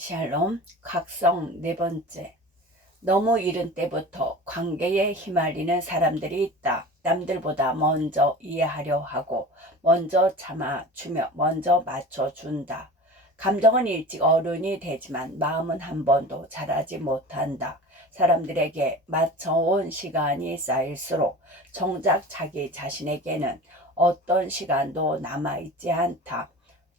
샬롬, 각성 네 번째. 너무 이른 때부터 관계에 휘말리는 사람들이 있다. 남들보다 먼저 이해하려 하고 먼저 참아주며 먼저 맞춰준다. 감정은 일찍 어른이 되지만 마음은 한 번도 자라지 못한다. 사람들에게 맞춰온 시간이 쌓일수록 정작 자기 자신에게는 어떤 시간도 남아있지 않다.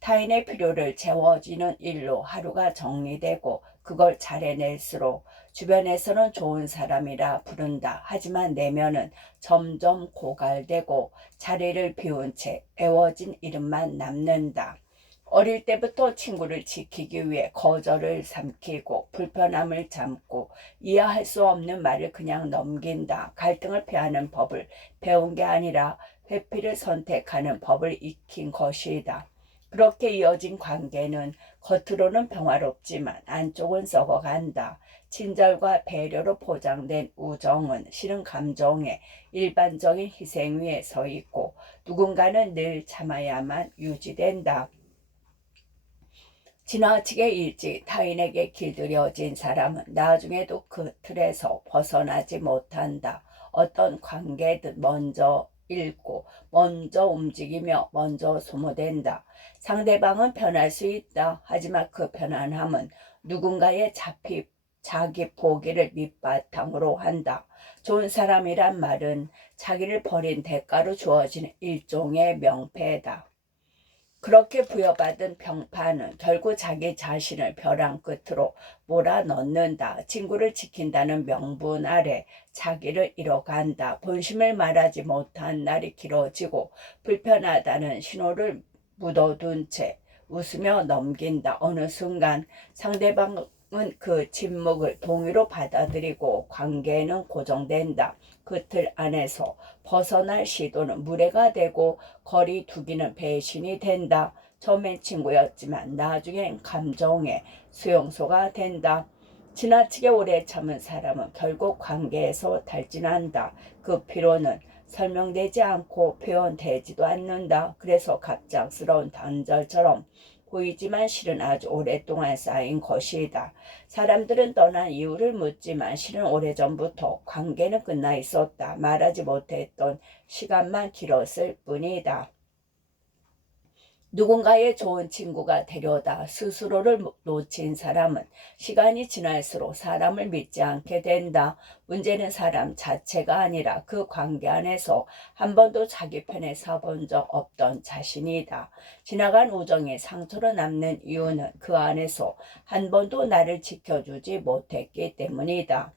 타인의 필요를 채워지는 일로 하루가 정리되고 그걸 잘 해낼수록 주변에서는 좋은 사람이라 부른다. 하지만 내면은 점점 고갈되고 자리를 비운 채 애워진 이름만 남는다. 어릴 때부터 친구를 지키기 위해 거절을 삼키고 불편함을 참고 이해할 수 없는 말을 그냥 넘긴다. 갈등을 피하는 법을 배운 게 아니라 회피를 선택하는 법을 익힌 것이다. 그렇게 이어진 관계는 겉으로는 평화롭지만 안쪽은 썩어간다. 친절과 배려로 포장된 우정은 실은 감정의 일반적인 희생 위에 서 있고 누군가는 늘 참아야만 유지된다. 지나치게 일찍 타인에게 길들여진 사람은 나중에도 그 틀에서 벗어나지 못한다. 어떤 관계든 먼저 읽고 먼저 움직이며 먼저 소모된다. 상대방은 변할 수 있다. 하지만 그 편안함은 누군가의 자기 포기를 밑바탕으로 한다. 좋은 사람이란 말은 자기를 버린 대가로 주어지는 일종의 명패다. 그렇게 부여받은 평판은 결국 자기 자신을 벼랑 끝으로 몰아넣는다. 친구를 지킨다는 명분 아래 자기를 잃어간다. 본심을 말하지 못한 날이 길어지고 불편하다는 신호를 묻어둔 채 웃으며 넘긴다. 어느 순간 상대방은 그 침묵을 동의로 받아들이고 관계는 고정된다. 그 틀 안에서 벗어날 시도는 무례가 되고 거리 두기는 배신이 된다. 처음엔 친구였지만 나중엔 감정의 수용소가 된다. 지나치게 오래 참은 사람은 결국 관계에서 탈진한다. 그 피로는 설명되지 않고 표현되지도 않는다. 그래서 갑작스러운 단절처럼 보이지만 실은 아주 오랫동안 쌓인 것이다. 사람들은 떠난 이유를 묻지만 실은 오래전부터 관계는 끝나 있었다. 말하지 못했던 시간만 길었을 뿐이다. 누군가의 좋은 친구가 되려다 스스로를 놓친 사람은 시간이 지날수록 사람을 믿지 않게 된다. 문제는 사람 자체가 아니라 그 관계 안에서 한 번도 자기 편에 서본 적 없던 자신이다. 지나간 우정이 상처로 남는 이유는 그 안에서 한 번도 나를 지켜주지 못했기 때문이다.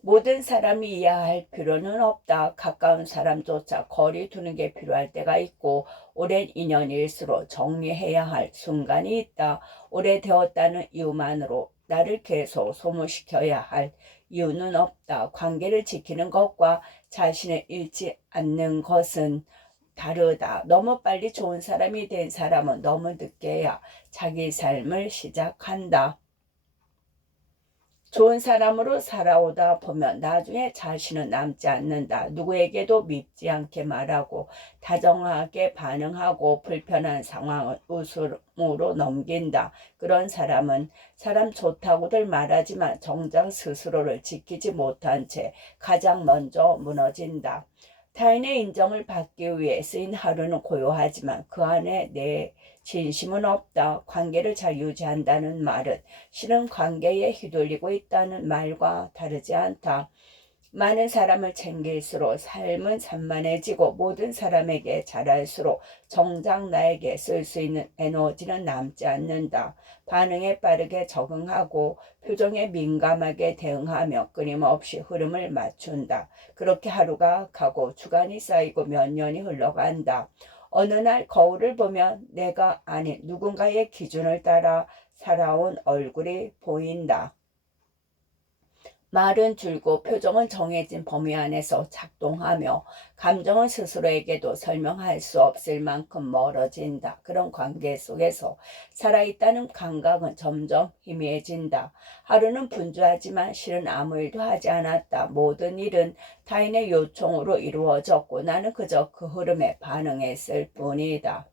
모든 사람이 이해할 필요는 없다. 가까운 사람조차 거리 두는 게 필요할 때가 있고 오랜 인연일수록 정리해야 할 순간이 있다. 오래되었다는 이유만으로 나를 계속 소모시켜야 할 이유는 없다. 관계를 지키는 것과 자신을 잃지 않는 것은 다르다. 너무 빨리 좋은 사람이 된 사람은 너무 늦게야 자기 삶을 시작한다. 좋은 사람으로 살아오다 보면 나중에 자신은 남지 않는다. 누구에게도 밉지 않게 말하고 다정하게 반응하고 불편한 상황을 웃음으로 넘긴다. 그런 사람은 사람 좋다고들 말하지만 정작 스스로를 지키지 못한 채 가장 먼저 무너진다. 타인의 인정을 받기 위해 쓰인 하루는 고요하지만 그 안에 내 진심은 없다. 관계를 잘 유지한다는 말은 실은 관계에 휘둘리고 있다는 말과 다르지 않다. 많은 사람을 챙길수록 삶은 산만해지고 모든 사람에게 잘할수록 정작 나에게 쓸 수 있는 에너지는 남지 않는다. 반응에 빠르게 적응하고 표정에 민감하게 대응하며 끊임없이 흐름을 맞춘다. 그렇게 하루가 가고 주간이 쌓이고 몇 년이 흘러간다. 어느 날 거울을 보면 내가 아닌 누군가의 기준을 따라 살아온 얼굴이 보인다. 말은 줄고 표정은 정해진 범위 안에서 작동하며 감정은 스스로에게도 설명할 수 없을 만큼 멀어진다. 그런 관계 속에서 살아있다는 감각은 점점 희미해진다. 하루는 분주하지만 실은 아무 일도 하지 않았다. 모든 일은 타인의 요청으로 이루어졌고 나는 그저 그 흐름에 반응했을 뿐이다.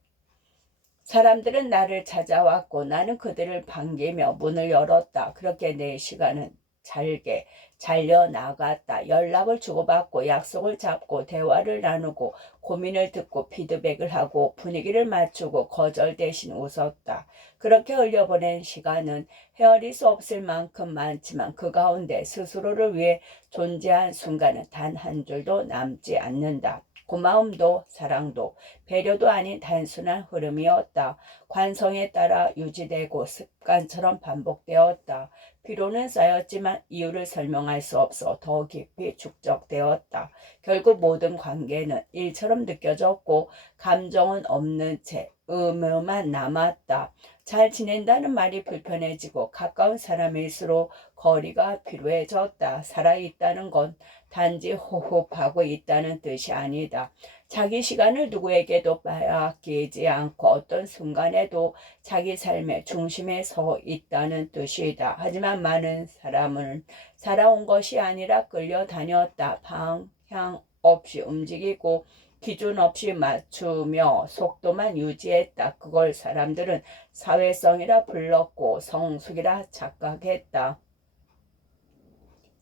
사람들은 나를 찾아왔고 나는 그들을 반기며 문을 열었다. 그렇게 내 시간은 잘게 잘려나갔다. 연락을 주고받고 약속을 잡고 대화를 나누고 고민을 듣고 피드백을 하고 분위기를 맞추고 거절 대신 웃었다. 그렇게 흘려보낸 시간은 헤아릴 수 없을 만큼 많지만 그 가운데 스스로를 위해 존재한 순간은 단 한 줄도 남지 않는다. 고마움도 사랑도 배려도 아닌 단순한 흐름이었다. 관성에 따라 유지되고 습관처럼 반복되었다. 피로는 쌓였지만 이유를 설명할 수 없어 더 깊이 축적되었다. 결국 모든 관계는 일처럼 느껴졌고 감정은 없는 채 의무만 남았다. 잘 지낸다는 말이 불편해지고 가까운 사람일수록 거리가 필요해졌다. 살아있다는 건 단지 호흡하고 있다는 뜻이 아니다. 자기 시간을 누구에게도 빼앗기지 않고 어떤 순간에도 자기 삶의 중심에 서 있다는 뜻이다. 하지만 많은 사람은 살아온 것이 아니라 끌려다녔다. 방향 없이 움직이고 기준 없이 맞추며 속도만 유지했다. 그걸 사람들은 사회성이라 불렀고 성숙이라 착각했다.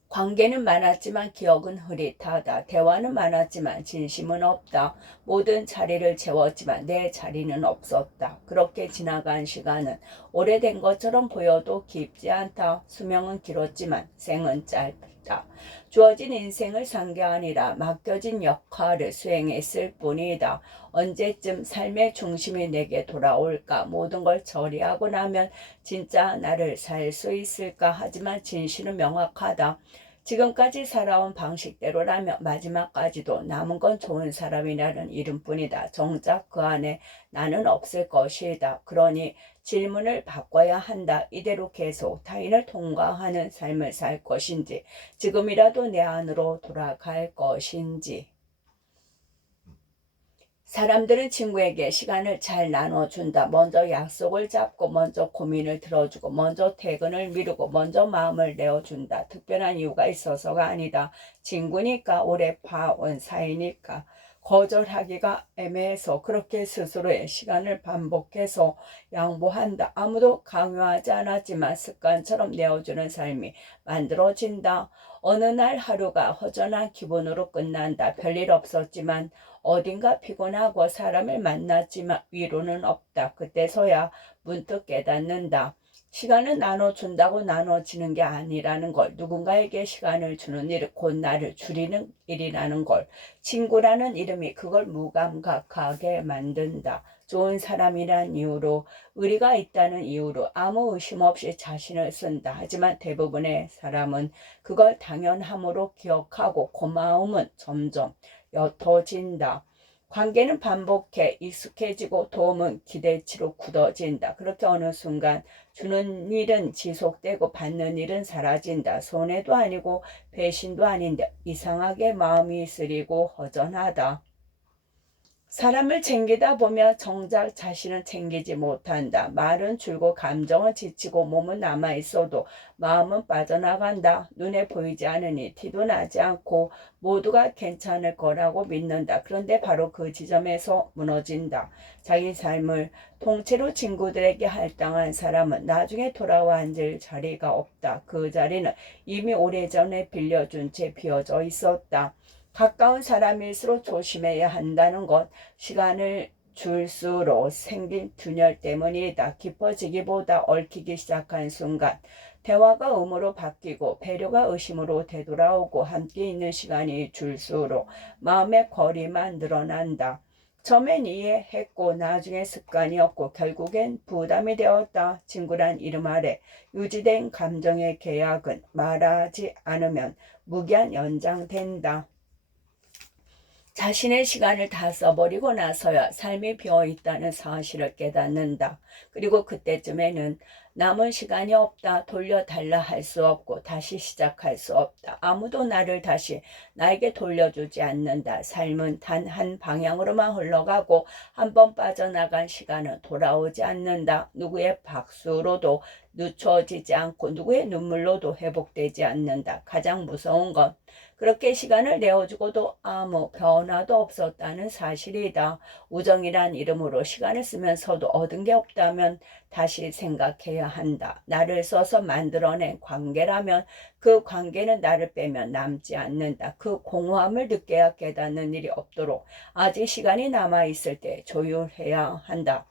관계는 많았지만 기억은 흐릿하다. 대화는 많았지만 진심은 없다. 모든 자리를 채웠지만 내 자리는 없었다. 그렇게 지나간 시간은 오래된 것처럼 보여도 깊지 않다. 수명은 길었지만 생은 짧다. 주어진 인생을 산 게 아니라 맡겨진 역할을 수행했을 뿐이다. 언제쯤 삶의 중심이 내게 돌아올까? 모든 걸 처리하고 나면 진짜 나를 살 수 있을까? 하지만 진실은 명확하다. 지금까지 살아온 방식대로라면 마지막까지도 남은 건 좋은 사람이라는 이름뿐이다. 정작 그 안에 나는 없을 것이다. 그러니 질문을 바꿔야 한다. 이대로 계속 타인을 통과하는 삶을 살 것인지, 지금이라도 내 안으로 돌아갈 것인지. 사람들은 친구에게 시간을 잘 나눠준다. 먼저 약속을 잡고, 먼저 고민을 들어주고, 먼저 퇴근을 미루고, 먼저 마음을 내어준다. 특별한 이유가 있어서가 아니다. 친구니까, 오래 봐온 사이니까. 거절하기가 애매해서 그렇게 스스로의 시간을 반복해서 양보한다. 아무도 강요하지 않았지만 습관처럼 내어주는 삶이 만들어진다. 어느 날 하루가 허전한 기분으로 끝난다. 별일 없었지만 어딘가 피곤하고 사람을 만났지만 위로는 없다. 그때서야 문득 깨닫는다. 시간은 나눠준다고 나눠지는 게 아니라는 걸, 누군가에게 시간을 주는 일, 곧 나를 줄이는 일이라는 걸, 친구라는 이름이 그걸 무감각하게 만든다. 좋은 사람이란 이유로, 의리가 있다는 이유로 아무 의심 없이 자신을 쓴다. 하지만 대부분의 사람은 그걸 당연함으로 기억하고 고마움은 점점 옅어진다. 관계는 반복해 익숙해지고 도움은 기대치로 굳어진다. 그렇게 어느 순간 주는 일은 지속되고 받는 일은 사라진다. 손해도 아니고 배신도 아닌데 이상하게 마음이 쓰리고 허전하다. 사람을 챙기다 보면 정작 자신은 챙기지 못한다. 말은 줄고 감정은 지치고 몸은 남아있어도 마음은 빠져나간다. 눈에 보이지 않으니 티도 나지 않고 모두가 괜찮을 거라고 믿는다. 그런데 바로 그 지점에서 무너진다. 자기 삶을 통째로 친구들에게 할당한 사람은 나중에 돌아와 앉을 자리가 없다. 그 자리는 이미 오래전에 빌려준 채 비어져 있었다. 가까운 사람일수록 조심해야 한다는 것, 시간을 줄수록 생긴 균열 때문이다. 깊어지기보다 얽히기 시작한 순간 대화가 의무로 바뀌고 배려가 의심으로 되돌아오고 함께 있는 시간이 줄수록 마음의 거리만 늘어난다. 처음엔 이해했고 나중에 습관이었고 결국엔 부담이 되었다. 친구란 이름 아래 유지된 감정의 계약은 말하지 않으면 무기한 연장된다. 자신의 시간을 다 써버리고 나서야 삶이 비어있다는 사실을 깨닫는다. 그리고 그때쯤에는 남은 시간이 없다. 돌려달라 할 수 없고 다시 시작할 수 없다. 아무도 나를 다시 나에게 돌려주지 않는다. 삶은 단 한 방향으로만 흘러가고 한 번 빠져나간 시간은 돌아오지 않는다. 누구의 박수로도 늦춰지지 않고 누구의 눈물로도 회복되지 않는다. 가장 무서운 건 그렇게 시간을 내어주고도 아무 변화도 없었다는 사실이다. 우정이란 이름으로 시간을 쓰면서도 얻은 게 없다면 다시 생각해야 한다. 나를 써서 만들어낸 관계라면 그 관계는 나를 빼면 남지 않는다. 그 공허함을 느껴야 깨닫는 일이 없도록 아직 시간이 남아있을 때 조율해야 한다.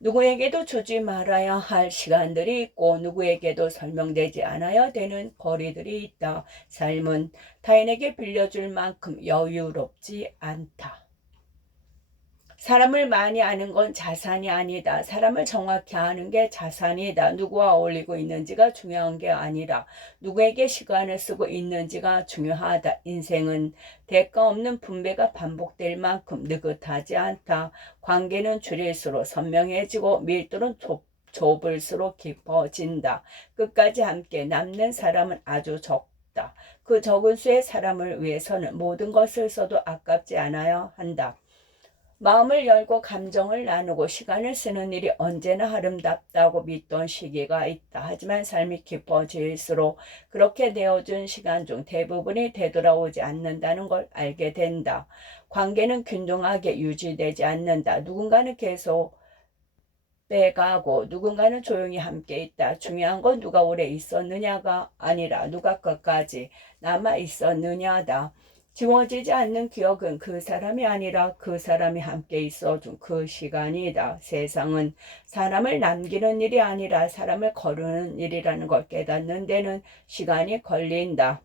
누구에게도 주지 말아야 할 시간들이 있고 누구에게도 설명되지 않아야 되는 거리들이 있다. 삶은 타인에게 빌려줄 만큼 여유롭지 않다. 사람을 많이 아는 건 자산이 아니다. 사람을 정확히 아는 게 자산이다. 누구와 어울리고 있는지가 중요한 게 아니라 누구에게 시간을 쓰고 있는지가 중요하다. 인생은 대가 없는 분배가 반복될 만큼 느긋하지 않다. 관계는 줄일수록 선명해지고 밀도는 좁을수록 깊어진다. 끝까지 함께 남는 사람은 아주 적다. 그 적은 수의 사람을 위해서는 모든 것을 써도 아깝지 않아야 한다. 마음을 열고 감정을 나누고 시간을 쓰는 일이 언제나 아름답다고 믿던 시기가 있다. 하지만 삶이 깊어질수록 그렇게 내어준 시간 중 대부분이 되돌아오지 않는다는 걸 알게 된다. 관계는 균등하게 유지되지 않는다. 누군가는 계속 빼가고 누군가는 조용히 함께 있다. 중요한 건 누가 오래 있었느냐가 아니라 누가 끝까지 남아 있었느냐다. 지워지지 않는 기억은 그 사람이 아니라 그 사람이 함께 있어준 그 시간이다. 세상은 사람을 남기는 일이 아니라 사람을 거르는 일이라는 걸 깨닫는 데는 시간이 걸린다.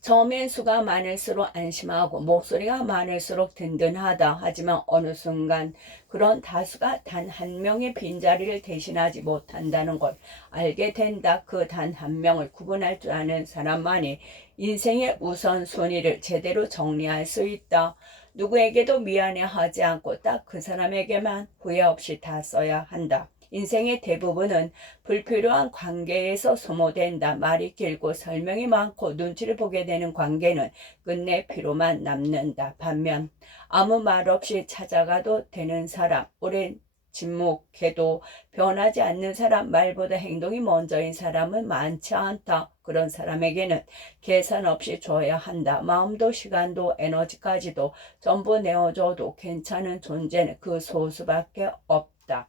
처음엔 수가 많을수록 안심하고 목소리가 많을수록 든든하다. 하지만 어느 순간 그런 다수가 단 한 명의 빈자리를 대신하지 못한다는 걸 알게 된다. 그 단 한 명을 구분할 줄 아는 사람만이 인생의 우선순위를 제대로 정리할 수 있다. 누구에게도 미안해하지 않고 딱 그 사람에게만 후회 없이 다 써야 한다. 인생의 대부분은 불필요한 관계에서 소모된다. 말이 길고 설명이 많고 눈치를 보게 되는 관계는 끝내 피로만 남는다. 반면 아무 말 없이 찾아가도 되는 사람, 오랜 침묵해도 변하지 않는 사람, 말보다 행동이 먼저인 사람은 많지 않다. 그런 사람에게는 계산 없이 줘야 한다. 마음도 시간도 에너지까지도 전부 내어줘도 괜찮은 존재는 그 소수밖에 없다.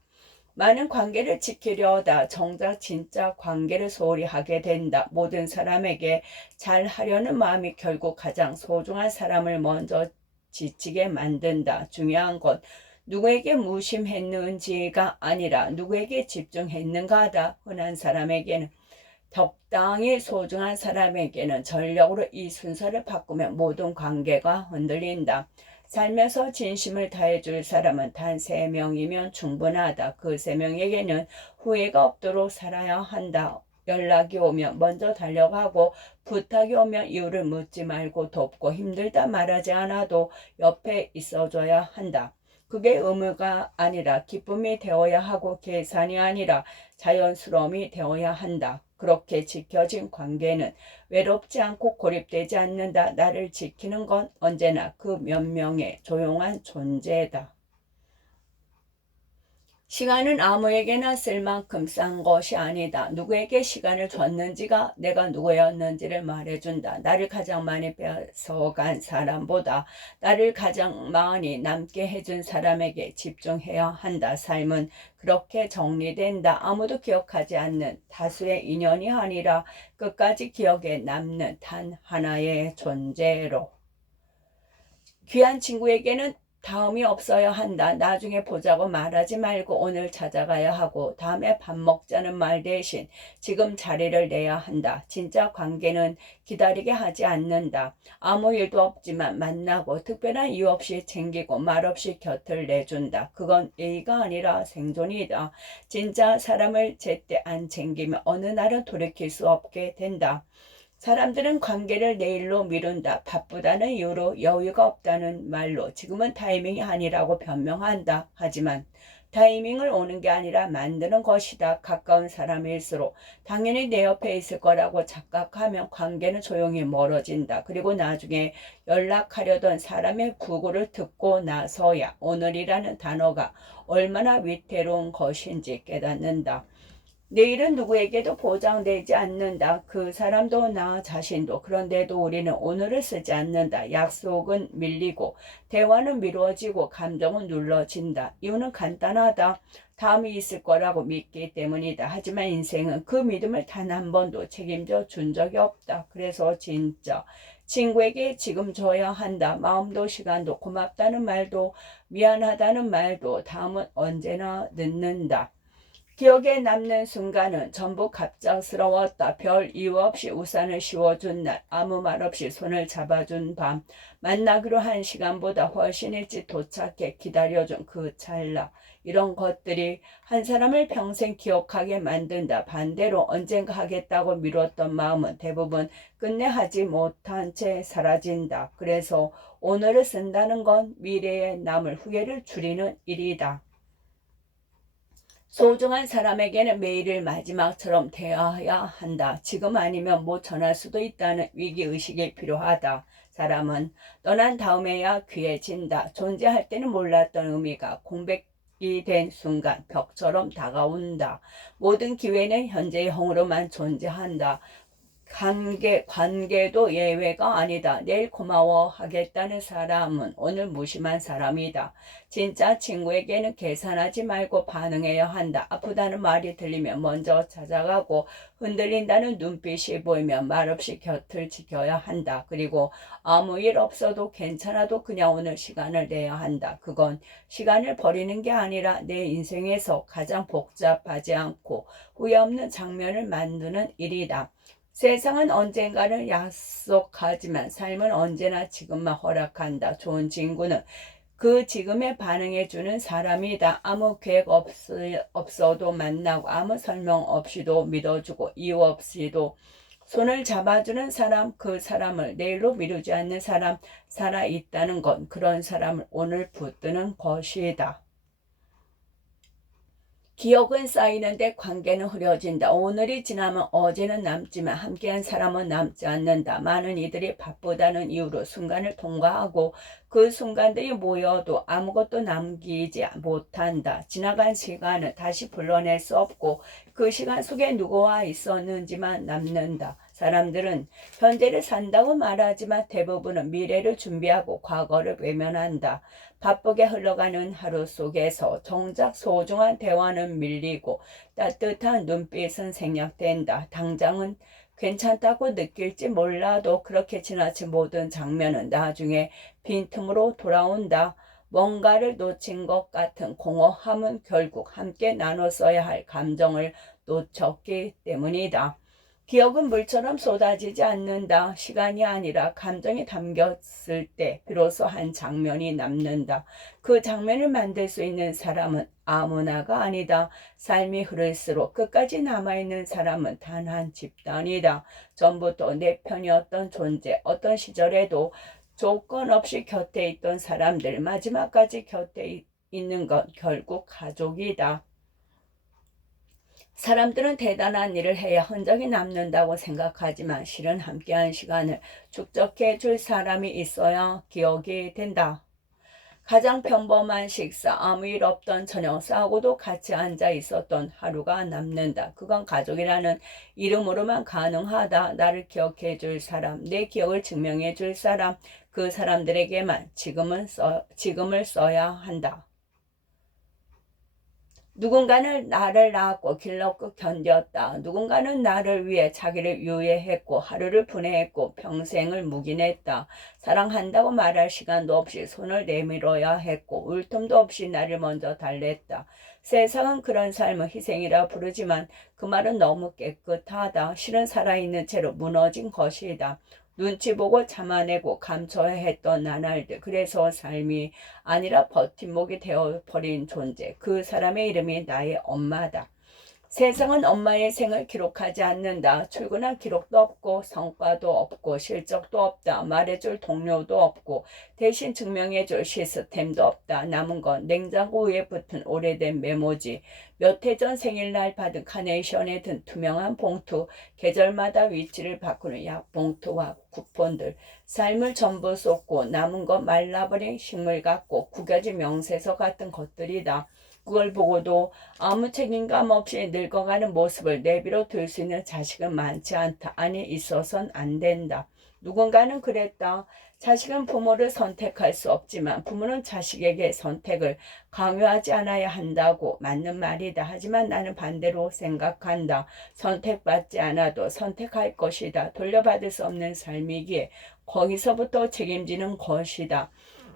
많은 관계를 지키려다 정작 진짜 관계를 소홀히 하게 된다. 모든 사람에게 잘하려는 마음이 결국 가장 소중한 사람을 먼저 지치게 만든다. 중요한 건 누구에게 무심했는지가 아니라 누구에게 집중했는가다. 흔한 사람에게는 적당히 소중한 사람에게는 전력으로 이 순서를 바꾸면 모든 관계가 흔들린다. 살면서 진심을 다해줄 사람은 단 3명이면 충분하다. 그 3명에게는 후회가 없도록 살아야 한다. 연락이 오면 먼저 달려가고 부탁이 오면 이유를 묻지 말고 돕고 힘들다 말하지 않아도 옆에 있어줘야 한다. 그게 의무가 아니라 기쁨이 되어야 하고 계산이 아니라 자연스러움이 되어야 한다. 그렇게 지켜진 관계는 외롭지 않고 고립되지 않는다. 나를 지키는 건 언제나 그 몇 명의 조용한 존재다. 시간은 아무에게나 쓸 만큼 싼 것이 아니다. 누구에게 시간을 줬는지가 내가 누구였는지를 말해준다. 나를 가장 많이 뺏어간 사람보다 나를 가장 많이 남게 해준 사람에게 집중해야 한다. 삶은 그렇게 정리된다. 아무도 기억하지 않는 다수의 인연이 아니라 끝까지 기억에 남는 단 하나의 존재로. 귀한 친구에게는 다음이 없어야 한다. 나중에 보자고 말하지 말고 오늘 찾아가야 하고 다음에 밥 먹자는 말 대신 지금 자리를 내야 한다. 진짜 관계는 기다리게 하지 않는다. 아무 일도 없지만 만나고 특별한 이유 없이 챙기고 말없이 곁을 내준다. 그건 예의가 아니라 생존이다. 진짜 사람을 제때 안 챙기면 어느 날은 돌이킬 수 없게 된다. 사람들은 관계를 내일로 미룬다. 바쁘다는 이유로 여유가 없다는 말로 지금은 타이밍이 아니라고 변명한다. 하지만 타이밍을 오는 게 아니라 만드는 것이다. 가까운 사람일수록 당연히 내 옆에 있을 거라고 착각하면 관계는 조용히 멀어진다. 그리고 나중에 연락하려던 사람의 구구를 듣고 나서야 오늘이라는 단어가 얼마나 위태로운 것인지 깨닫는다. 내일은 누구에게도 보장되지 않는다. 그 사람도 나 자신도. 그런데도 우리는 오늘을 쓰지 않는다. 약속은 밀리고 대화는 미뤄지고 감정은 눌러진다. 이유는 간단하다. 다음이 있을 거라고 믿기 때문이다. 하지만 인생은 그 믿음을 단 한 번도 책임져 준 적이 없다. 그래서 진짜 친구에게 지금 줘야 한다. 마음도 시간도 고맙다는 말도 미안하다는 말도 다음은 언제나 늦는다. 기억에 남는 순간은 전부 갑작스러웠다. 별 이유 없이 우산을 씌워준 날, 아무 말 없이 손을 잡아준 밤, 만나기로 한 시간보다 훨씬 일찍 도착해 기다려준 그 찰나. 이런 것들이 한 사람을 평생 기억하게 만든다. 반대로 언젠가 하겠다고 미뤘던 마음은 대부분 끝내 하지 못한 채 사라진다. 그래서 오늘을 쓴다는 건 미래에 남을 후회를 줄이는 일이다. 소중한 사람에게는 매일을 마지막처럼 대해야 한다. 지금 아니면 못 전할 수도 있다는 위기의식이 필요하다. 사람은 떠난 다음에야 귀해진다. 존재할 때는 몰랐던 의미가 공백이 된 순간 벽처럼 다가온다. 모든 기회는 현재형으로만 존재한다. 관계도 예외가 아니다. 내일 고마워하겠다는 사람은 오늘 무심한 사람이다. 진짜 친구에게는 계산하지 말고 반응해야 한다. 아프다는 말이 들리면 먼저 찾아가고 흔들린다는 눈빛이 보이면 말없이 곁을 지켜야 한다. 그리고 아무 일 없어도 괜찮아도 그냥 오늘 시간을 내야 한다. 그건 시간을 버리는 게 아니라 내 인생에서 가장 복잡하지 않고 후회 없는 장면을 만드는 일이다. 세상은 언젠가를 약속하지만 삶은 언제나 지금만 허락한다. 좋은 친구는 그 지금에 반응해주는 사람이다. 아무 계획 없어도 만나고 아무 설명 없이도 믿어주고 이유 없이도 손을 잡아주는 사람, 그 사람을 내일로 미루지 않는 사람, 살아있다는 건 그런 사람을 오늘 붙드는 것이다. 기억은 쌓이는데 관계는 흐려진다. 오늘이 지나면 어제는 남지만 함께한 사람은 남지 않는다. 많은 이들이 바쁘다는 이유로 순간을 통과하고 그 순간들이 모여도 아무것도 남기지 못한다. 지나간 시간은 다시 불러낼 수 없고 그 시간 속에 누구와 있었는지만 남는다. 사람들은 현재를 산다고 말하지만 대부분은 미래를 준비하고 과거를 외면한다. 바쁘게 흘러가는 하루 속에서 정작 소중한 대화는 밀리고 따뜻한 눈빛은 생략된다. 당장은 괜찮다고 느낄지 몰라도 그렇게 지나친 모든 장면은 나중에 빈틈으로 돌아온다. 뭔가를 놓친 것 같은 공허함은 결국 함께 나눠 써야 할 감정을 놓쳤기 때문이다. 기억은 물처럼 쏟아지지 않는다. 시간이 아니라 감정이 담겼을 때 비로소 한 장면이 남는다. 그 장면을 만들 수 있는 사람은 아무나가 아니다. 삶이 흐를수록 끝까지 남아있는 사람은 단 한 집단이다. 전부터 내 편이었던 존재, 어떤 시절에도 조건 없이 곁에 있던 사람들, 마지막까지 곁에 있는 건 결국 가족이다. 사람들은 대단한 일을 해야 흔적이 남는다고 생각하지만 실은 함께한 시간을 축적해 줄 사람이 있어야 기억이 된다. 가장 평범한 식사, 아무 일 없던 저녁, 싸우고도 같이 앉아 있었던 하루가 남는다. 그건 가족이라는 이름으로만 가능하다. 나를 기억해 줄 사람, 내 기억을 증명해 줄 사람, 그 사람들에게만 지금을 써야 한다. 누군가는 나를 낳았고 길렀고 견뎠다. 누군가는 나를 위해 자기를 유예했고 하루를 분해했고 평생을 묵인했다. 사랑한다고 말할 시간도 없이 손을 내밀어야 했고 울 틈도 없이 나를 먼저 달랬다. 세상은 그런 삶을 희생이라 부르지만 그 말은 너무 깨끗하다. 실은 살아있는 채로 무너진 것이다. 눈치 보고 참아내고 감춰야 했던 나날들. 그래서 삶이 아니라 버팀목이 되어버린 존재. 그 사람의 이름이 나의 엄마다. 세상은 엄마의 생을 기록하지 않는다. 출근한 기록도 없고 성과도 없고 실적도 없다. 말해줄 동료도 없고 대신 증명해줄 시스템도 없다. 남은 건 냉장고 위에 붙은 오래된 메모지, 몇 해 전 생일날 받은 카네이션에 든 투명한 봉투, 계절마다 위치를 바꾸는 약봉투와 쿠폰들. 삶을 전부 쏟고 남은 건 말라버린 식물 같고 구겨진 명세서 같은 것들이다. 그걸 보고도 아무 책임감 없이 늙어가는 모습을 내비로 둘 수 있는 자식은 많지 않다. 아니, 있어선 안 된다. 누군가는 그랬다. 자식은 부모를 선택할 수 없지만 부모는 자식에게 선택을 강요하지 않아야 한다고. 맞는 말이다. 하지만 나는 반대로 생각한다. 선택받지 않아도 선택할 것이다. 돌려받을 수 없는 삶이기에 거기서부터 책임지는 것이다.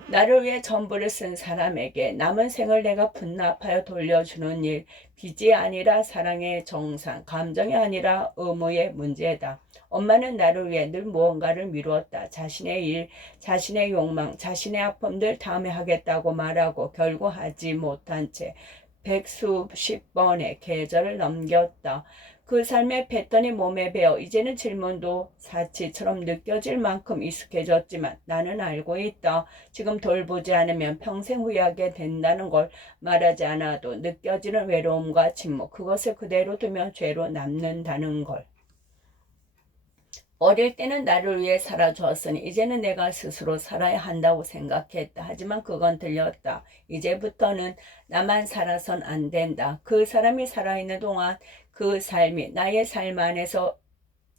나를 위해 전부를 쓴 사람에게 남은 생을 내가 분납하여 돌려주는 일, 빚이 아니라 사랑의 정상, 감정이 아니라 의무의 문제다. 엄마는 나를 위해 늘 무언가를 미루었다. 자신의 일, 자신의 욕망, 자신의 아픔들 다음에 하겠다고 말하고 결국 하지 못한 채 백수십 번의 계절을 넘겼다. 그 삶의 패턴이 몸에 배어 이제는 질문도 사치처럼 느껴질 만큼 익숙해졌지만 나는 알고 있다. 지금 돌보지 않으면 평생 후회하게 된다는 걸. 말하지 않아도 느껴지는 외로움과 침묵, 그것을 그대로 두면 죄로 남는다는 걸. 어릴 때는 나를 위해 살아주었으니 이제는 내가 스스로 살아야 한다고 생각했다. 하지만 그건 들렸다. 이제부터는 나만 살아선 안 된다. 그 사람이 살아있는 동안 그 삶이 나의 삶 안에서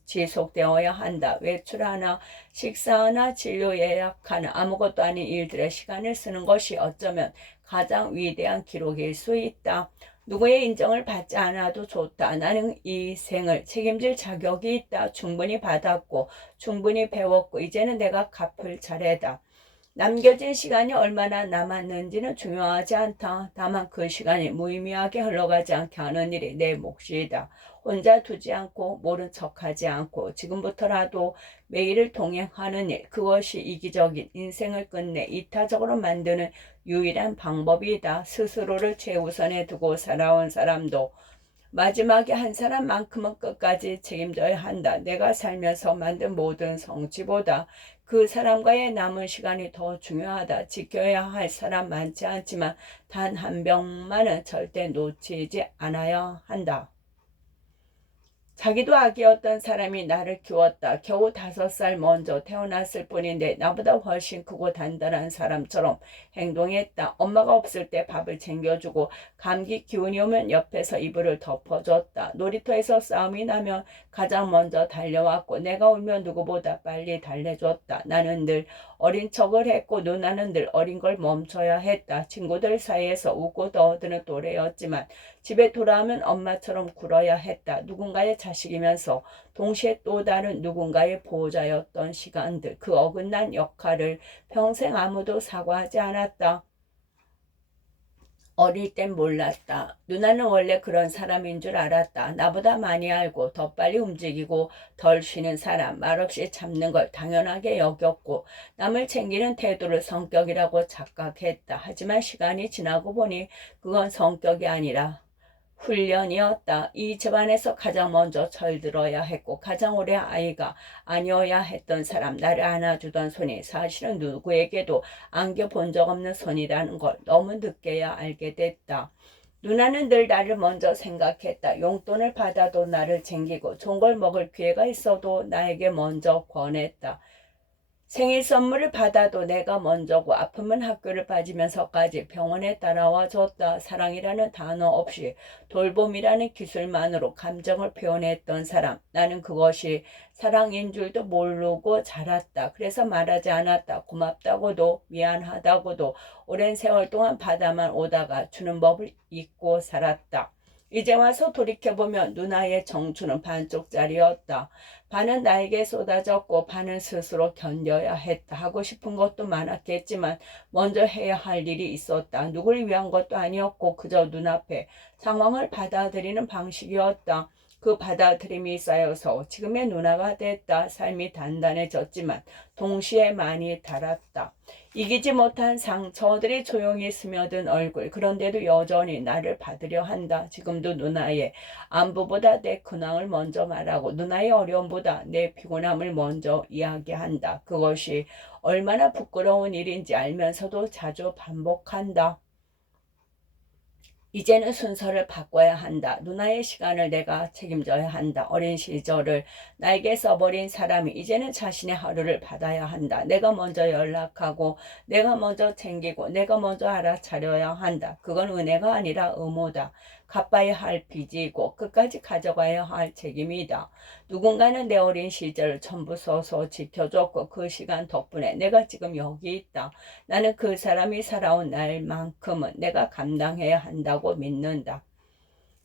지속되어야 한다. 외출하나 식사하나 진료 예약하나 아무것도 아닌 일들의 시간을 쓰는 것이 어쩌면 가장 위대한 기록일 수 있다. 누구의 인정을 받지 않아도 좋다. 나는 이 생을 책임질 자격이 있다. 충분히 받았고 충분히 배웠고 이제는 내가 갚을 차례다. 남겨진 시간이 얼마나 남았는지는 중요하지 않다. 다만 그 시간이 무의미하게 흘러가지 않게 하는 일이 내 몫이다. 혼자 두지 않고 모른 척하지 않고 지금부터라도 매일을 동행하는 일, 그것이 이기적인 인생을 끝내 이타적으로 만드는 유일한 방법이다. 스스로를 최우선에 두고 살아온 사람도 마지막에 한 사람만큼은 끝까지 책임져야 한다. 내가 살면서 만든 모든 성취보다 그 사람과의 남은 시간이 더 중요하다. 지켜야 할 사람 많지 않지만 단 한 명만은 절대 놓치지 않아야 한다. 자기도 아기였던 사람이 나를 키웠다. 겨우 5살 먼저 태어났을 뿐인데 나보다 훨씬 크고 단단한 사람처럼 행동했다. 엄마가 없을 때 밥을 챙겨주고 감기 기운이 오면 옆에서 이불을 덮어줬다. 놀이터에서 싸움이 나면 가장 먼저 달려왔고 내가 울면 누구보다 빨리 달래줬다. 나는 늘 어린 척을 했고 누나는 늘 어린 걸 멈춰야 했다. 친구들 사이에서 웃고 떠드는 또래였지만 집에 돌아오면 엄마처럼 굴어야 했다. 누군가의 자식이면서 동시에 또 다른 누군가의 보호자였던 시간들, 그 어긋난 역할을 평생 아무도 사과하지 않았다. 어릴 땐 몰랐다. 누나는 원래 그런 사람인 줄 알았다. 나보다 많이 알고 더 빨리 움직이고 덜 쉬는 사람, 말없이 참는 걸 당연하게 여겼고 남을 챙기는 태도를 성격이라고 착각했다. 하지만 시간이 지나고 보니 그건 성격이 아니라 훈련이었다. 이 집안에서 가장 먼저 철들어야 했고 가장 오래 아이가 아니어야 했던 사람, 나를 안아주던 손이 사실은 누구에게도 안겨본 적 없는 손이라는 걸 너무 늦게야 알게 됐다. 누나는 늘 나를 먼저 생각했다. 용돈을 받아도 나를 챙기고 좋은 걸 먹을 기회가 있어도 나에게 먼저 권했다. 생일 선물을 받아도 내가 먼저고 아프면 학교를 빠지면서까지 병원에 따라와 줬다. 사랑이라는 단어 없이 돌봄이라는 기술만으로 감정을 표현했던 사람. 나는 그것이 사랑인 줄도 모르고 자랐다. 그래서 말하지 않았다. 고맙다고도 미안하다고도 오랜 세월 동안 받아만 오다가 주는 법을 잊고 살았다. 이제 와서 돌이켜보면 누나의 정주는 반쪽짜리였다. 반은 나에게 쏟아졌고 반은 스스로 견뎌야 했다. 하고 싶은 것도 많았겠지만 먼저 해야 할 일이 있었다. 누굴 위한 것도 아니었고 그저 눈앞에 상황을 받아들이는 방식이었다. 그 받아들임이 쌓여서 지금의 누나가 됐다. 삶이 단단해졌지만 동시에 많이 달았다. 이기지 못한 상처들이 조용히 스며든 얼굴, 그런데도 여전히 나를 받으려 한다. 지금도 누나의 안부보다 내 근황을 먼저 말하고 누나의 어려움보다 내 피곤함을 먼저 이야기한다. 그것이 얼마나 부끄러운 일인지 알면서도 자주 반복한다. 이제는 순서를 바꿔야 한다. 누나의 시간을 내가 책임져야 한다. 어린 시절을 나에게 써버린 사람이 이제는 자신의 하루를 받아야 한다. 내가 먼저 연락하고 내가 먼저 챙기고 내가 먼저 알아차려야 한다. 그건 은혜가 아니라 의무다. 갚아야 할 빚이고 끝까지 가져가야 할 책임이다. 누군가는 내 어린 시절을 전부 서서 지켜줬고 그 시간 덕분에 내가 지금 여기 있다. 나는 그 사람이 살아온 날만큼은 내가 감당해야 한다고 믿는다.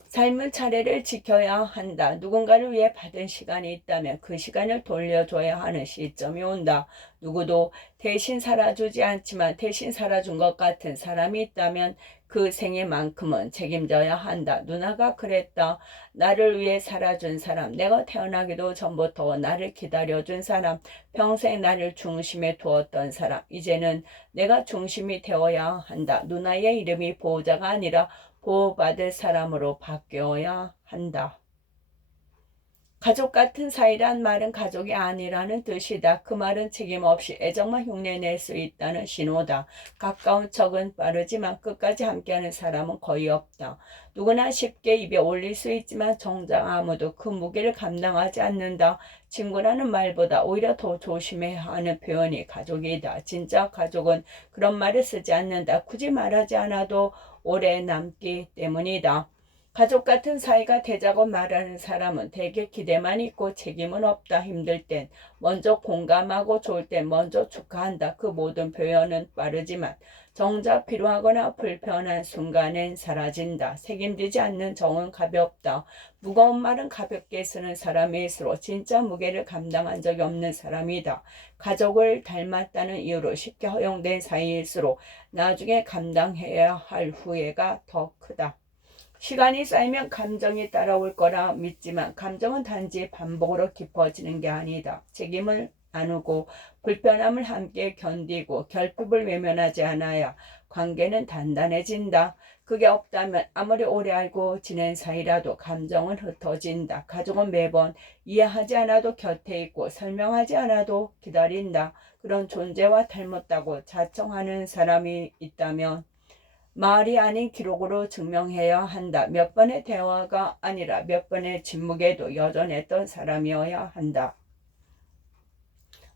삶은 차례를 지켜야 한다. 누군가를 위해 받은 시간이 있다면 그 시간을 돌려줘야 하는 시점이 온다. 누구도 대신 살아주지 않지만 대신 살아준 것 같은 사람이 있다면 그 생애만큼은 책임져야 한다. 누나가 그랬다. 나를 위해 살아준 사람, 내가 태어나기도 전부터 나를 기다려준 사람, 평생 나를 중심에 두었던 사람, 이제는 내가 중심이 되어야 한다. 누나의 이름이 보호자가 아니라 보호받을 사람으로 바뀌어야 한다. 가족 같은 사이란 말은 가족이 아니라는 뜻이다. 그 말은 책임 없이 애정만 흉내낼 수 있다는 신호다. 가까운 척은 빠르지만 끝까지 함께하는 사람은 거의 없다. 누구나 쉽게 입에 올릴 수 있지만 정작 아무도 그 무게를 감당하지 않는다. 친구라는 말보다 오히려 더 조심해야 하는 표현이 가족이다. 진짜 가족은 그런 말을 쓰지 않는다. 굳이 말하지 않아도 오래 남기 때문이다. 가족 같은 사이가 되자고 말하는 사람은 대개 기대만 있고 책임은 없다. 힘들 땐 먼저 공감하고 좋을 땐 먼저 축하한다. 그 모든 표현은 빠르지만 정작 필요하거나 불편한 순간엔 사라진다. 책임지지 않는 정은 가볍다. 무거운 말은 가볍게 쓰는 사람일수록 진짜 무게를 감당한 적이 없는 사람이다. 가족을 닮았다는 이유로 쉽게 허용된 사이일수록 나중에 감당해야 할 후회가 더 크다. 시간이 쌓이면 감정이 따라올 거라 믿지만 감정은 단지 반복으로 깊어지는 게 아니다. 책임을 나누고 불편함을 함께 견디고 결핍을 외면하지 않아야 관계는 단단해진다. 그게 없다면 아무리 오래 알고 지낸 사이라도 감정은 흩어진다. 가족은 매번 이해하지 않아도 곁에 있고 설명하지 않아도 기다린다. 그런 존재와 닮았다고 자청하는 사람이 있다면 말이 아닌 기록으로 증명해야 한다. 몇 번의 대화가 아니라 몇 번의 침묵에도 여전했던 사람이어야 한다.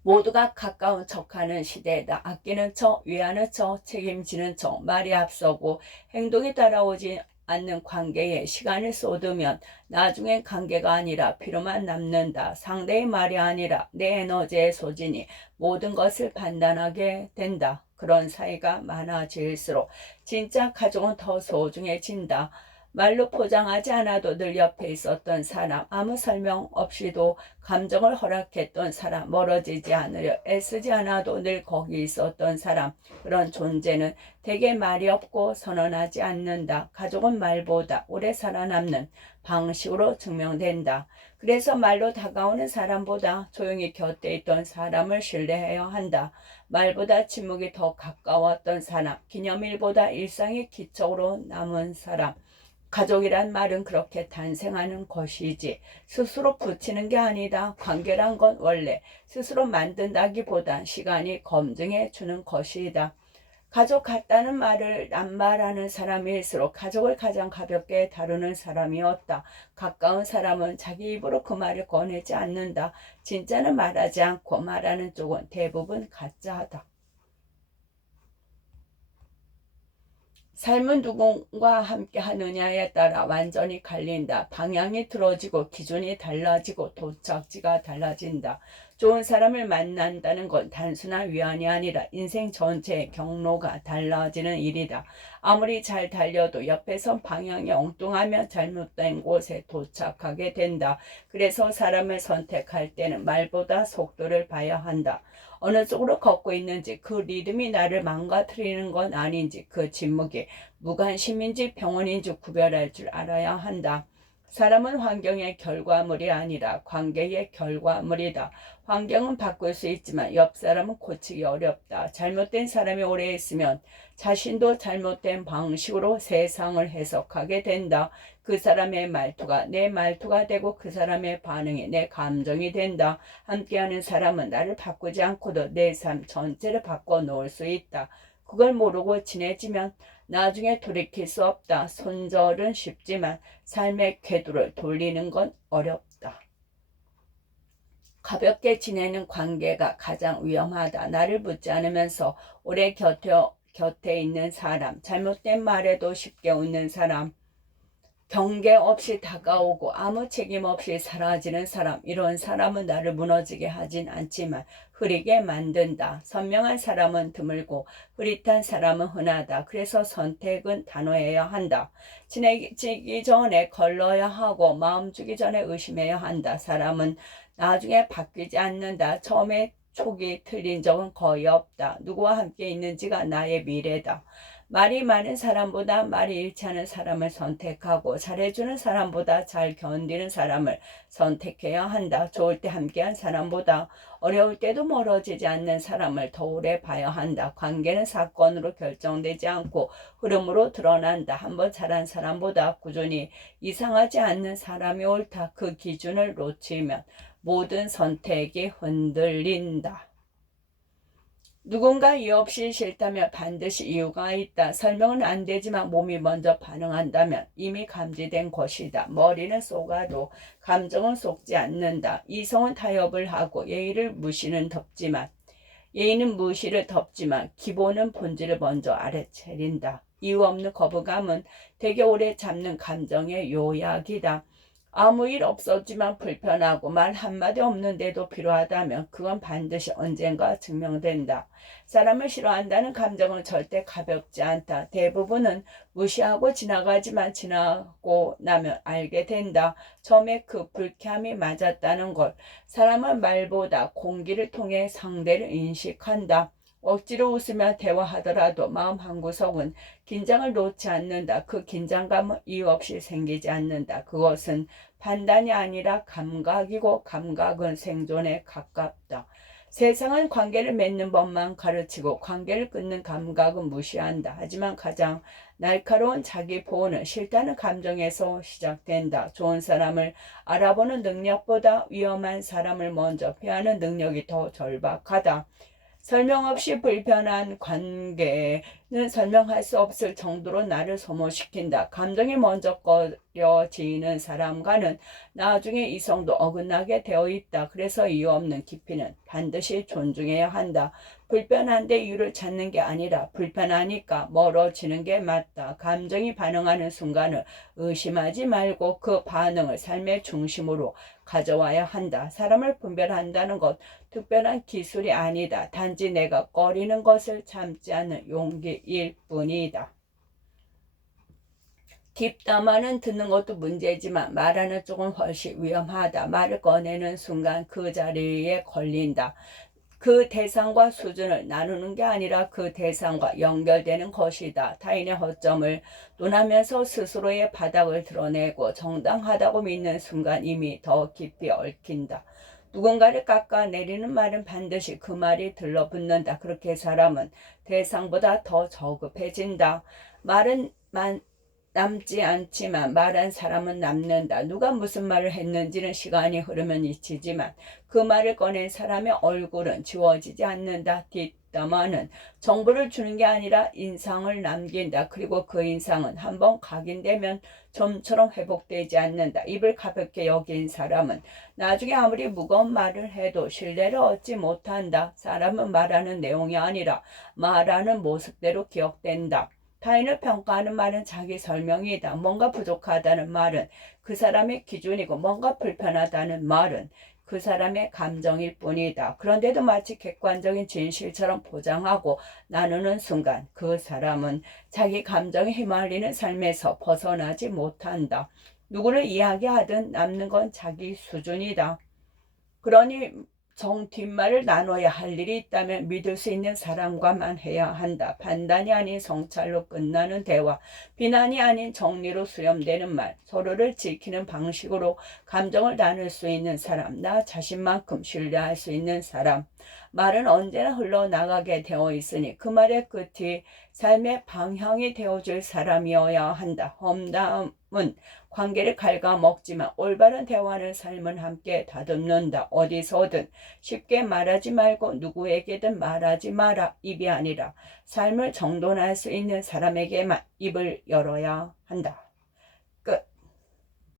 모두가 가까운 척하는 시대에다 아끼는 척, 위하는 척, 책임지는 척, 말이 앞서고 행동이 따라오지 않는 관계에 시간을 쏟으면 나중엔 관계가 아니라 피로만 남는다. 상대의 말이 아니라 내 에너지의 소진이 모든 것을 판단하게 된다. 그런 사이가 많아질수록 진짜 가족은 더 소중해진다. 말로 포장하지 않아도 늘 옆에 있었던 사람, 아무 설명 없이도 감정을 허락했던 사람, 멀어지지 않으려 애쓰지 않아도 늘 거기 있었던 사람, 그런 존재는 대개 말이 없고 선언하지 않는다. 가족은 말보다 오래 살아남는 방식으로 증명된다. 그래서 말로 다가오는 사람보다 조용히 곁에 있던 사람을 신뢰해야 한다. 말보다 침묵이 더 가까웠던 사람, 기념일보다 일상의 기적으로 남은 사람, 가족이란 말은 그렇게 탄생하는 것이지 스스로 붙이는 게 아니다. 관계란 건 원래 스스로 만든다기보단 시간이 검증해 주는 것이다. 가족 같다는 말을 남발하는 사람일수록 가족을 가장 가볍게 다루는 사람이었다. 가까운 사람은 자기 입으로 그 말을 꺼내지 않는다. 진짜는 말하지 않고 말하는 쪽은 대부분 가짜다. 삶은 누군가 함께 하느냐에 따라 완전히 갈린다. 방향이 틀어지고 기준이 달라지고 도착지가 달라진다. 좋은 사람을 만난다는 건 단순한 위안이 아니라 인생 전체의 경로가 달라지는 일이다. 아무리 잘 달려도 옆에선 방향이 엉뚱하면 잘못된 곳에 도착하게 된다. 그래서 사람을 선택할 때는 말보다 속도를 봐야 한다. 어느 쪽으로 걷고 있는지, 그 리듬이 나를 망가뜨리는 건 아닌지, 그 침묵이 무관심인지 병원인지 구별할 줄 알아야 한다. 사람은 환경의 결과물이 아니라 관계의 결과물이다. 환경은 바꿀 수 있지만 옆 사람은 고치기 어렵다. 잘못된 사람이 오래 있으면 자신도 잘못된 방식으로 세상을 해석하게 된다. 그 사람의 말투가 내 말투가 되고 그 사람의 반응이 내 감정이 된다. 함께하는 사람은 나를 바꾸지 않고도 내 삶 전체를 바꿔 놓을 수 있다. 그걸 모르고 지내지면 나중에 돌이킬 수 없다. 손절은 쉽지만 삶의 궤도를 돌리는 건 어렵다. 가볍게 지내는 관계가 가장 위험하다. 나를 묻지 않으면서 오래 곁에 있는 사람, 잘못된 말에도 쉽게 웃는 사람, 경계 없이 다가오고 아무 책임 없이 사라지는 사람, 이런 사람은 나를 무너지게 하진 않지만 흐리게 만든다. 선명한 사람은 드물고 흐릿한 사람은 흔하다. 그래서 선택은 단호해야 한다. 지내기 전에 걸러야 하고 마음 주기 전에 의심해야 한다. 사람은 나중에 바뀌지 않는다. 처음에 촉이 틀린 적은 거의 없다. 누구와 함께 있는지가 나의 미래다. 말이 많은 사람보다 말이 잃지 않은 사람을 선택하고 잘해주는 사람보다 잘 견디는 사람을 선택해야 한다. 좋을 때 함께한 사람보다 어려울 때도 멀어지지 않는 사람을 더 오래 봐야 한다. 관계는 사건으로 결정되지 않고 흐름으로 드러난다. 한번 잘한 사람보다 꾸준히 이상하지 않는 사람이 옳다. 그 기준을 놓치면 모든 선택이 흔들린다. 누군가 이유 없이 싫다면 반드시 이유가 있다. 설명은 안 되지만 몸이 먼저 반응한다면 이미 감지된 것이다. 머리는 쏘가도 감정은 쏘지 않는다. 이성은 타협을 하고 예의는 무시를 덮지만 기본은 본질을 먼저 알아차린다. 이유 없는 거부감은 되게 오래 잡는 감정의 요약이다. 아무 일 없었지만 불편하고 말 한마디 없는데도 필요하다면 그건 반드시 언젠가 증명된다. 사람을 싫어한다는 감정은 절대 가볍지 않다. 대부분은 무시하고 지나가지만 지나고 나면 알게 된다. 처음에 그 불쾌함이 맞았다는 걸. 사람은 말보다 공기를 통해 상대를 인식한다. 억지로 웃으며 대화하더라도 마음 한구석은 긴장을 놓지 않는다. 그 긴장감은 이유 없이 생기지 않는다. 그것은 판단이 아니라 감각이고 감각은 생존에 가깝다. 세상은 관계를 맺는 법만 가르치고 관계를 끊는 감각은 무시한다. 하지만 가장 날카로운 자기 보호는 싫다는 감정에서 시작된다. 좋은 사람을 알아보는 능력보다 위험한 사람을 먼저 피하는 능력이 더 절박하다. 설명 없이 불편한 관계는 설명할 수 없을 정도로 나를 소모시킨다. 감정이 먼저 꺼려지는 사람과는 나중에 이성도 어긋나게 되어 있다. 그래서 이유 없는 깊이는 반드시 존중해야 한다. 불편한데 이유를 찾는 게 아니라 불편하니까 멀어지는 게 맞다. 감정이 반응하는 순간을 의심하지 말고 그 반응을 삶의 중심으로 가져와야 한다. 사람을 분별한다는 것 특별한 기술이 아니다. 단지 내가 꺼리는 것을 참지 않는 용기일 뿐이다. 뒷담화는 듣는 것도 문제지만 말하는 쪽은 훨씬 위험하다. 말을 꺼내는 순간 그 자리에 걸린다. 그 대상과 수준을 나누는 게 아니라 그 대상과 연결되는 것이다. 타인의 허점을 논하면서 스스로의 바닥을 드러내고 정당하다고 믿는 순간 이미 더 깊이 얽힌다. 누군가를 깎아내리는 말은 반드시 그 말이 들러붙는다. 그렇게 사람은 대상보다 더 저급해진다. 말은 남지 않지만 말한 사람은 남는다. 누가 무슨 말을 했는지는 시간이 흐르면 잊히지만 그 말을 꺼낸 사람의 얼굴은 지워지지 않는다. 뒷담화는 정보를 주는 게 아니라 인상을 남긴다. 그리고 그 인상은 한번 각인되면 좀처럼 회복되지 않는다. 입을 가볍게 여긴 사람은 나중에 아무리 무거운 말을 해도 신뢰를 얻지 못한다. 사람은 말하는 내용이 아니라 말하는 모습대로 기억된다. 타인을 평가하는 말은 자기 설명이다. 뭔가 부족하다는 말은 그 사람의 기준이고 뭔가 불편하다는 말은 그 사람의 감정일 뿐이다. 그런데도 마치 객관적인 진실처럼 포장하고 나누는 순간 그 사람은 자기 감정에 휘말리는 삶에서 벗어나지 못한다. 누구를 이야기하든 남는 건 자기 수준이다. 그러니 뒷말을 나눠야 할 일이 있다면 믿을 수 있는 사람과만 해야 한다. 판단이 아닌 성찰로 끝나는 대화, 비난이 아닌 정리로 수렴되는 말, 서로를 지키는 방식으로 감정을 나눌 수 있는 사람, 나 자신만큼 신뢰할 수 있는 사람. 말은 언제나 흘러나가게 되어 있으니 그 말의 끝이 삶의 방향이 되어줄 사람이어야 한다. 험담은 사람은 관계를 갉아먹지만 올바른 대화는 삶은 함께 다듬는다. 어디서든 쉽게 말하지 말고 누구에게든 말하지 마라. 입이 아니라 삶을 정돈할 수 있는 사람에게만 입을 열어야 한다.